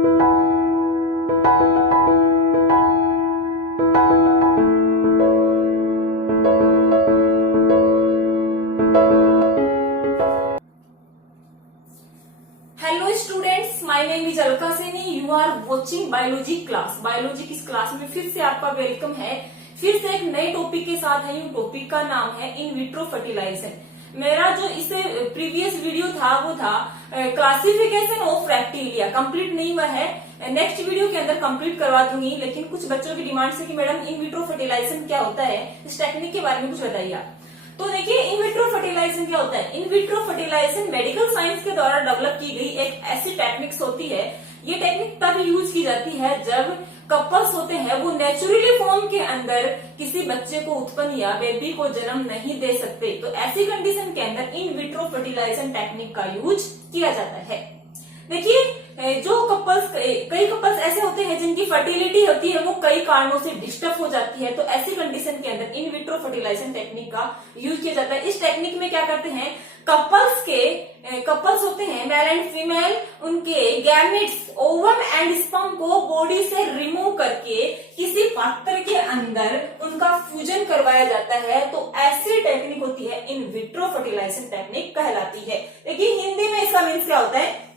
Hello students, my name is Alka Saini. You are watching biology class. Biology की इस class में फिर से आपका वेलकम है। फिर से एक नए टॉपिक के साथ है। टॉपिक का नाम है इन विट्रो फर्टिलाइजेशन। मेरा जो इससे प्रीवियस वीडियो था वो था क्लासिफिकेशन ऑफ रेप्टिलिया। कंप्लीट नहीं हुआ है, नेक्स्ट वीडियो के अंदर कंप्लीट करवा दूंगी। लेकिन कुछ बच्चों की डिमांड से कि मैडम इन विट्रो फर्टिलाइजेशन क्या होता है, इस टेक्निक के बारे में कुछ बताइए आप। तो देखिए, इन विट्रो फर्टिलाइजेशन क्या होता है। In vitro fertilisation medical science के द्वारा डेवलप की गई एक ऐसी टेक्निक्स होती है। ये टेक्निक तब यूज की जाती है जब कपल्स होते हैं वो नेचुरली फॉर्म के अंदर किसी बच्चे को उत्पन्न या बेबी को जन्म नहीं दे सकते। तो ऐसी कंडीशन के अंदर इन विट्रो फर्टिलाइजेशन टेक्निक का यूज किया जाता है। देखिए, जो कपल्स, कई कपल्स ऐसे होते हैं जिनकी फर्टिलिटी होती है वो कई कारणों से डिस्टर्ब हो जाती है। तो ऐसी कंडीशन के अंदर इन विट्रो फर्टिलाइजेशन टेक्निक का यूज किया जाता है। इस टेक्निक में क्या करते हैं, कपल्स होते हैं मेल एंड फीमेल, उनके गैमेट्स, ओवम एंड स्पर्म को बॉडी से रिमूव करके किसी पात्र के अंदर उनका फ्यूजन करवाया जाता है। तो ऐसी टेक्निक होती है इन विट्रो फर्टिलाइजेशन टेक्निक कहलाती है। देखिए, हिंदी में इसका मीन्स क्या होता है।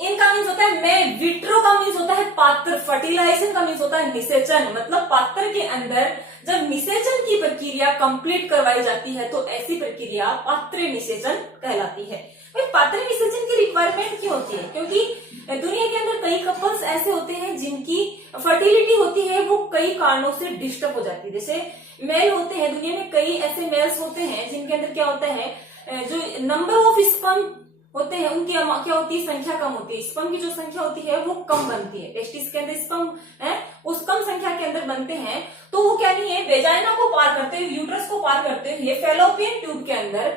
इनका मीन्स होता है मैं, विट्रो का मीन्स होता है पात्र, फर्टिलाइजेशन का मीन्स होता है निषेचन। मतलब पात्र के अंदर जब निषेचन की प्रक्रिया कंप्लीट करवाई जाती है तो ऐसी प्रक्रिया पात्र निषेचन कहलाती है। भाई, पात्र निषेचन की रिक्वायरमेंट क्यों होती है? क्योंकि दुनिया के अंदर कई कपल्स ऐसे होते हैं जिनकी फर्टिलिटी होती है वो कई कारणों से डिस्टर्ब हो जाती है। जैसे मेल होते हैं, दुनिया में कई ऐसे मेल्स होते हैं जिनके अंदर क्या होता है, जो नंबर ऑफ स्पर्म होते हैं उनकी क्या होती है, संख्या कम होती है। स्पर्म की जो संख्या होती है वो कम बनती है। टेस्टिस के अंदर स्पर्म है उस कम संख्या के अंदर बनते हैं। तो वो क्या नहीं है, वेजाइना को पार करते हुए, यूट्रस को पार करते हुए फैलोपियन ट्यूब के अंदर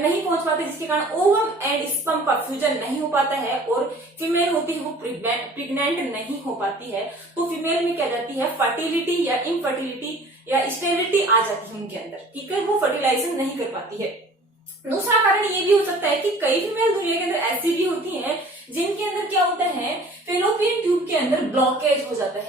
नहीं पहुंच पाते, जिसके कारण ओवम एंड स्पर्म का फ्यूजन नहीं हो पाता है और फीमेल होती है वो प्रेग्नेंट नहीं हो पाती है। तो फीमेल में क्या जाती है, फर्टिलिटी या इनफर्टिलिटी या स्टेरिलिटी आ जाती है उनके अंदर। ठीक है, वो फर्टिलाइजेशन नहीं कर पाती है। दूसरा कारण ये भी हो सकता है कि कई फीमेल दुनिया के अंदर ऐसी भी होती हैं जिनके अंदर क्या होता है, फेलोपियन ट्यूब के अंदर ब्लॉकेज हो जाता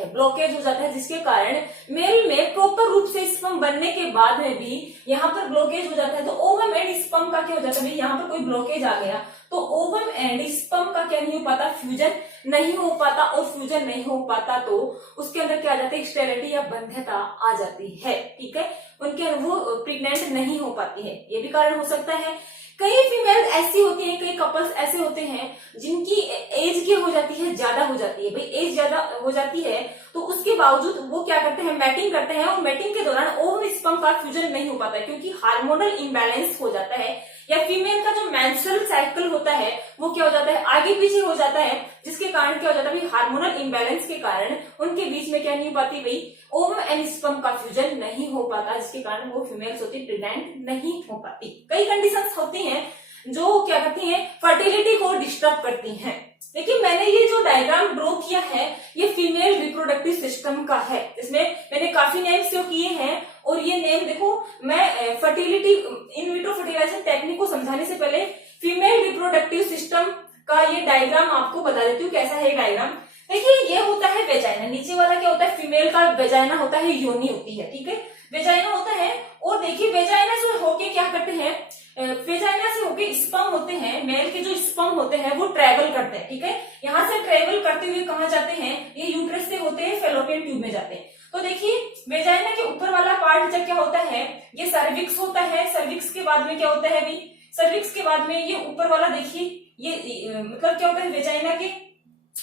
है, जिसके कारण मेल में प्रॉपर रूप से स्पर्म बनने के बाद में भी यहाँ पर ब्लॉकेज हो जाता है। तो ओवम एंड स्पर्म का क्या हो जाता है, यहाँ पर कोई ब्लॉकेज आ गया तो ओवम एंड स्पर्म का क्या नहीं हो पाता, फ्यूजन नहीं हो पाता। और फ्यूजन नहीं हो पाता तो उसके अंदर क्या आ जाता है, स्टेरिलिटी या बंध्यता आ जाती है। ठीक है, उनके वो प्रेग्नेंट नहीं हो पाती है, ये भी कारण हो सकता है। कई फीमेल ऐसी होती हैं, कई कपल्स ऐसे होते हैं जिनकी एज क्या हो जाती है, ज्यादा हो जाती है। भाई, एज ज्यादा हो जाती है तो उसके बावजूद वो क्या करते हैं, मैटिंग करते हैं। और मैटिंग के दौरान ओवम स्पर्म का फ्यूजन नहीं हो पाता है क्योंकि हार्मोनल इम्बैलेंस हो जाता है, या फीमेल का जो मेंस्ट्रुअल साइकिल होता है वो क्या हो जाता है, आगे पीछे हो जाता है, जिसके कारण क्या हो जाता है, भाई हार्मोनल इम्बैलेंस के कारण उनके बीच में क्या नहीं हो पाती, भाई ओवम एंड स्पर्म का फ्यूजन नहीं हो पाता, जिसके कारण वो फीमेल्स होती प्रेग्नेंट नहीं हो पाती। कई कंडीशंस होती हैं जो क्या करती हैं, फर्टिलिटी को डिस्टर्ब करती हैं। देखिए, मैंने ये जो डायग्राम ड्रॉ किया है ये फीमेल रिप्रोडक्टिव सिस्टम का है। इसमें मैंने काफी नेम शो किए हैं और ये नेम देखो, मैं fertility in vitro fertilisation technique को समझाने से पहले फीमेल रिप्रोडक्टिव सिस्टम का ये डायग्राम आपको बता देती हूँ कैसा है डायग्राम। देखिए, ये होता है वेजाइना, नीचे वाला क्या होता है, फीमेल का वेजाइना होता है, योनि होती है। ठीक है, वेजाइना होता है। और देखिए, वेजाइना से होके क्या करते हैं, वेजाइना से होके स्पर्म होते हैं, मेल के जो स्पर्म होते हैं वो ट्रेवल करते हैं। ठीक है, यहाँ से ट्रेवल करते हुए कहाँ जाते हैं, ये यूट्रस से होते हैं फेलोपियन ट्यूब में जाते हैं। तो देखिए, वेजाइना के ऊपर वाला पार्ट जब क्या होता है, ये सर्विक्स होता है। सर्विक्स के बाद में क्या होता है, भाई सर्विक्स के बाद में ये ऊपर वाला देखिए, ये मतलब क्या होता है, वेजाइना के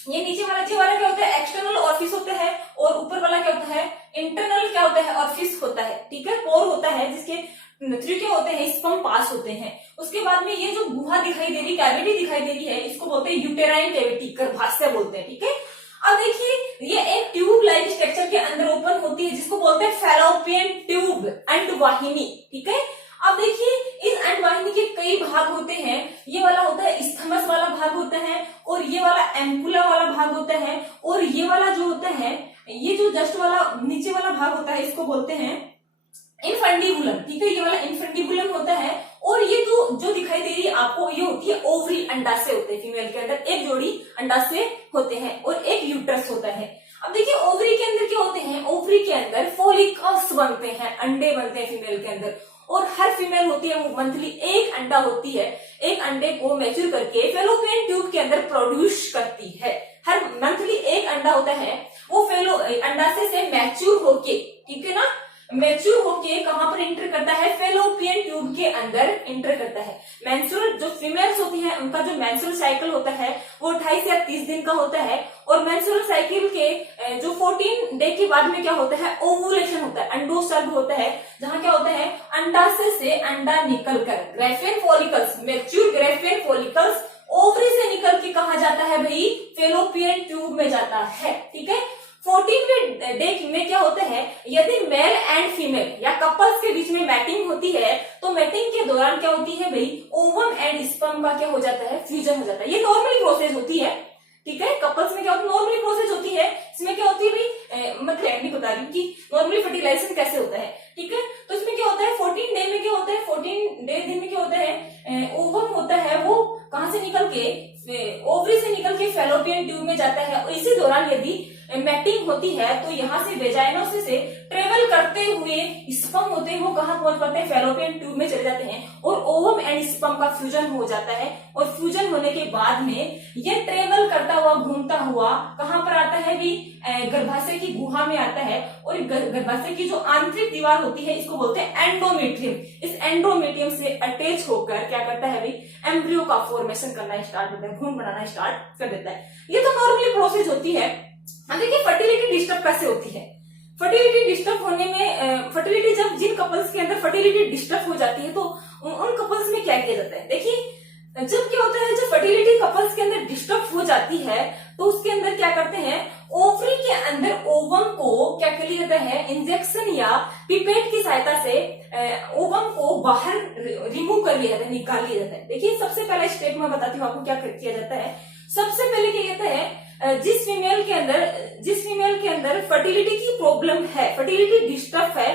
ये नीचे वाला क्या होता है, एक्सटर्नल ऑर्फिस होता है, और ऊपर वाला क्या होता है, इंटरनल क्या होता है, ऑर्फिस होता है। ठीक है, पोर होता है जिसके थ्रू क्या होते हैं, स्पर्म पास होते हैं। उसके बाद में ये जो गुहा दिखाई दे रही, कैविटी दिखाई दे रही है, इसको बोलते हैं यूटेराइन कैविटी, गर्भाशय बोलते हैं। ठीक है, अब देखिए, ये एक ट्यूब लाइक स्ट्रक्चर के अंदर ओपन होती है जिसको बोलते हैं फैलोपियन ट्यूब, अंडवाहिनी। ठीक है, अब देखिए, इस अंडवाहिनी के कई भाग होते हैं। ये वाला होता है स्थमस वाला भाग होता है, और ये वाला एम्पुला वाला भाग होता है, और ये वाला जो होता है, ये जो जस्ट वाला नीचे वाला भाग होता है इसको बोलते हैं इनफंडिबुलम। ठीक है, ये वाला इनफंडिबुलम होता है, और ये तो जो दिखाई दे रही है आपको, ये होती है ओवरी, अंडाशय होते हैं फीमेल के अंदर, एक जोड़ी अंडाशय होते हैं और एक यूट्रस होता है। अब देखिए ओवरी के अंदर क्या होते हैं, ओवरी के अंदर फॉलिकल्स बनते हैं, अंडे बनते हैं फीमेल के अंदर, और हर फीमेल होती है वो मंथली एक अंडा होती है, एक अंडे को मैच्योर करके फेलोपियन ट्यूब के अंदर प्रोड्यूस करती है। हर मंथली एक अंडा होता है, वो अंडाशय से मैच्योर होके, ठीक है ना, मैच्योर होके कहां पर इंटर करता है, फेलोपियन ट्यूब के अंदर इंटर करता है। मेंस्ट्रुअल जो फीमेल्स होती हैं उनका जो मेंस्ट्रुअल साइकिल होता है वो 28 या 30 दिन का होता है, और मेंस्ट्रुअल साइकिल के जो 14 डे के बाद में क्या होता है, ओवुलेशन होता है, अंडोत्सर्ग होता है, जहां क्या होता है, अंडाशय से अंडा निकलकर Graafian follicles, mature Graafian follicles ovary से निकल के कहा जाता है भाई, फेलोपियन ट्यूब में जाता है, ठीक है। 14वें डे में क्या होता है, यदि मेल एंड फीमेल या कपल्स के बीच में मैटिंग होती है तो मैटिंग के दौरान क्या होती है भाई, ओवम एंड स्पर्म का क्या हो जाता है, फ्यूजन हो जाता है। ये नॉर्मली प्रोसेस होती है, ठीक है। कपल्स में क्या होता है, नॉर्मली प्रोसेस होती है। इसमें क्या होती है भाई, मतलब टेक्निक बता रही हूँ कि नॉर्मली फर्टिलाइजेशन कैसे होता है, ठीक है। तो इसमें क्या होता है, 14 डे में क्या होता है, 14 डे दिन में क्या होता है, ओवम होता है वो कहां से निकल के, ओवरी से निकल के फेलोपियन ट्यूब में जाता है, और इसी दौरान यदि मैटिंग होती है तो यहाँ से वेजाइनोसिस से ट्रेवल करते हुए स्पर्म होते हैं वो कहाँ पहुंच पाते हैं, फेलोपियन ट्यूब में चले जाते हैं, और ओवम एंड स्पर्म का फ्यूजन हो जाता है। और फ्यूजन होने के बाद में ये ट्रेवल करता हुआ, घूमता हुआ कहाँ पर आता है भी, गर्भाशय की गुहा में आता है, और गर्भाशय की जो आंतरिक दीवार होती है इसको बोलते हैं एंडोमेट्रियम। इस एंडोमेट्रियम से अटैच होकर क्या करता है भाई, एम्ब्रियो का फॉर्मेशन करना स्टार्ट होता है, भ्रूण बनाना स्टार्ट कर देता है। ये तो नॉर्मली प्रोसेस होती है। अब देखिए फर्टिलिटी डिस्टर्ब कैसे होती है। फर्टिलिटी डिस्टर्ब होने में, फर्टिलिटी जब जिन कपल्स के अंदर फर्टिलिटी डिस्टर्ब हो जाती है तो उन कपल्स में क्या किया जाता है, देखिए जब क्या होता है, जब फर्टिलिटी कपल्स के अंदर डिस्टर्ब हो जाती है तो उसके अंदर क्या करते हैं, ओवरी के अंदर ओवम को क्या कर लिया जाता है, इंजेक्शन या पिपेट की सहायता से ओवम को बाहर रिमूव कर लिया जाता है, निकाल लिया जाता है। देखिए सबसे पहला स्टेप मैं बताती हूँ आपको क्या किया जाता है। सबसे पहले क्या कहता है, जिस फीमेल के अंदर फर्टिलिटी की प्रॉब्लम है, फर्टिलिटी डिस्टर्ब है,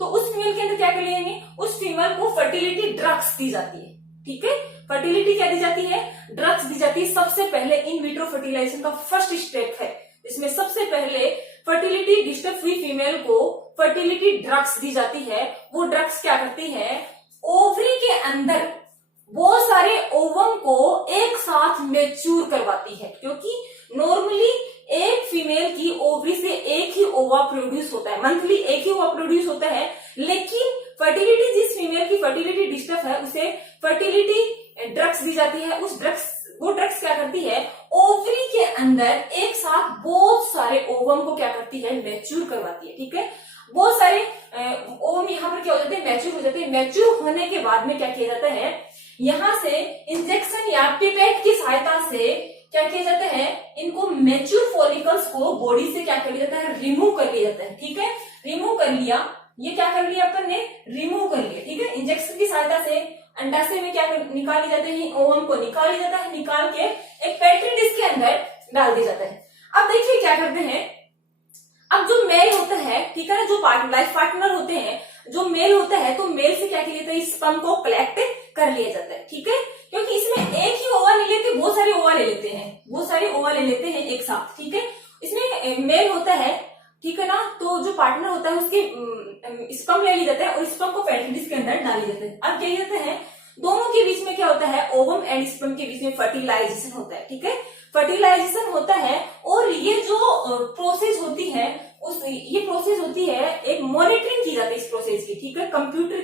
तो उस फीमेल के अंदर क्या कर लेंगे, उस फीमेल को फर्टिलिटी ड्रग्स दी जाती है, ठीक है। फर्टिलिटी क्या दी जाती है, ड्रग्स दी जाती है। सबसे पहले इन विट्रो फर्टिलाइजेशन का फर्स्ट स्टेप है, इसमें सबसे पहले फर्टिलिटी डिस्टर्ब हुई फीमेल को फर्टिलिटी ड्रग्स दी जाती है। वो ड्रग्स क्या करती है, ओवरी के अंदर बहुत सारे ओवम को एक साथ मैच्योर करवाती है, क्योंकि नॉर्मली एक फीमेल की ओवरी से एक ही ओवा प्रोड्यूस होता है, मंथली एक ही ओवा प्रोड्यूस होता है, लेकिन फर्टिलिटी, जिस फीमेल की फर्टिलिटी डिस्टर्ब है उसे फर्टिलिटी ड्रग्स दी जाती है। वो ड्रग्स क्या करती है, ओवरी के अंदर एक साथ बहुत सारे ओवम को क्या करती है, मैच्योर करवाती है, ठीक है। बहुत सारे ओवम यहाँ पर क्या हो जाते हैं, मैच्योर हो जाते हैं। मैच्योर होने के बाद में क्या किया जाता है, यहाँ से इंजेक्शन या पिपेट की सहायता से क्या किया जाता है, इनको मैच्योर फॉलिकल्स को बॉडी से क्या कर लिया जाता है, रिमूव कर लिया जाता है, ठीक है। रिमूव कर लिया, ये क्या कर लिया अपन ने, रिमूव कर लिया, ठीक है। इंजेक्शन की सहायता से अंडाशय में क्या निकाल लिया जाते हैं, ओवम को निकाल लिया जाता है, निकाल के एक पेट्री डिश के अंदर डाल दिया जाता है। अब देखिए क्या करते हैं, अब जो मेल होता है, ठीक है, जो लाइफ पार्टनर होते हैं, जो मेल होता है, तो मेल से क्या किया जाता है, स्पर्म को कलेक्ट कर लिया जाता है, ठीक है। क्योंकि इसमें एक ही ओवा नहीं लेते, बहुत सारे ओवा ले लेते हैं, बहुत सारे ओवा ले लेते हैं एक साथ, ठीक है। इसमें मेल होता है, ठीक है ना, तो जो पार्टनर होता है उसके स्पर्म ले लिया जाता है और स्पर्म को पेट्री डिश के अंदर डाल दिया जाता है। अब क्या कहते हैं, दोनों के बीच में क्या होता है, ओवम एंड स्पर्म के बीच में फर्टिलाइजेशन होता है, ठीक है। फर्टिलाइजेशन होता है, और ये जो प्रोसेस होती है ये प्रोसेस होती है, एक मॉनिटरिंग की जाती है इस प्रोसेस की, ठीक है। कंप्यूटर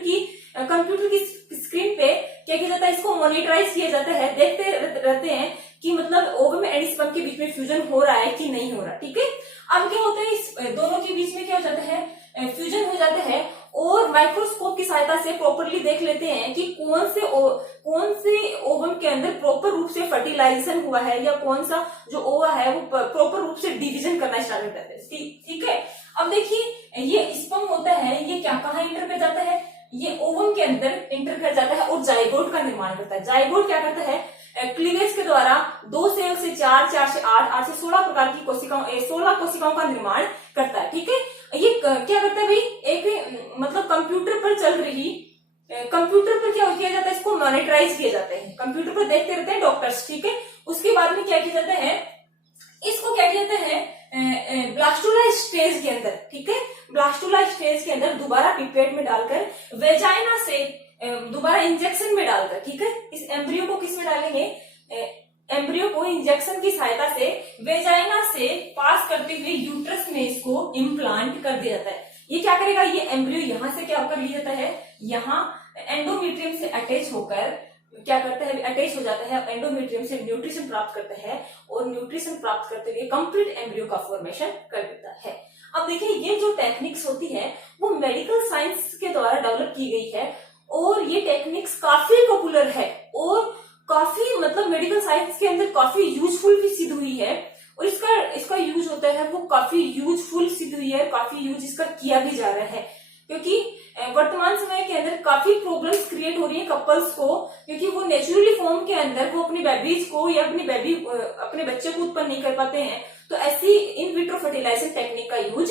की स्क्रीन पे क्या किया जाता है, इसको मॉनिटराइज किया जाता है, देखते रहते हैं कि मतलब ओवम एंड स्पर्म के बीच में फ्यूजन हो रहा है कि नहीं हो रहा, ठीक है। अब क्या होता है, इस दोनों के बीच में क्या हो जाता है, फ्यूजन हो जाता है, और माइक्रोस्कोप की सहायता से प्रॉपरली देख लेते हैं कि कौन से ओवम के अंदर प्रॉपर रूप से फर्टिलाइजेशन हुआ है, या कौन सा जो ओवा है वो प्रॉपर रूप से डिवीजन करना स्टार्ट करता है, ठीक है। अब देखिए ये स्पर्म होता है, ये क्या कहाँ इंटर कर जाता है, ये ओवम के अंदर इंटर कर जाता है और जाइगोट का निर्माण करता है। जाइगोट क्या करता है, क्लीवेज के द्वारा 2 सेल से 4, 4 से 8, 8 से 16 प्रकार की कोशिकाओं, 16 कोशिकाओं का निर्माण करता है, ठीक है। ये क्या करता है भाई, एक मतलब कंप्यूटर पर चल रही कंप्यूटर पर क्या किया जाता है, इसको मॉनिटराइज किया जाता है, कंप्यूटर पर देखते रहते हैं डॉक्टर्स, ठीक है। उसके बाद में क्या किया जाता है, इसको क्या किया जाता है ब्लास्टुला स्टेज के अंदर, ठीक है, ब्लास्टुला स्टेज के अंदर दोबारा पिपेट में डालकर वेजाइना से दोबारा इंजेक्शन में डालकर, ठीक है, इस एम्ब्रियो को किस में डालेंगे, एम्ब्रियो को इंजेक्शन की सहायता से वेजाइना से पास करते हुए यूट्रस में इसको इम्प्लांट कर दिया जाता है। ये क्या करेगा, ये एम्ब्रियो यहां से क्या कर लिया जाता है, यहाँ एंडोमेट्रियम से अटैच होकर क्या करता है, अटैच हो जाता है, एंडोमेट्रियम से न्यूट्रिशन प्राप्त करता है और न्यूट्रिशन प्राप्त करते हुए कंप्लीट एम्ब्रियो का फॉर्मेशन कर देता है। अब देखिए ये जो टेक्निक्स होती है वो मेडिकल साइंस के द्वारा डेवलप की गई है और ये टेक्निक्स काफी पॉपुलर है और काफी मतलब मेडिकल साइंस के अंदर काफी यूजफुल भी सिद्ध हुई है और इसका यूज होता है वो काफी यूजफुल सिद्ध हुई है, काफी यूज इसका किया भी जा रहा है क्योंकि वर्तमान समय के अंदर काफी प्रॉब्लम्स क्रिएट हो रही है कपल्स को, क्योंकि वो नेचुरली फॉर्म के अंदर वो अपनी बेबीज को या अपने बच्चे को उत्पन्न नहीं कर पाते हैं, तो ऐसी इन विट्रो फर्टिलाइजेशन टेक्निक का यूज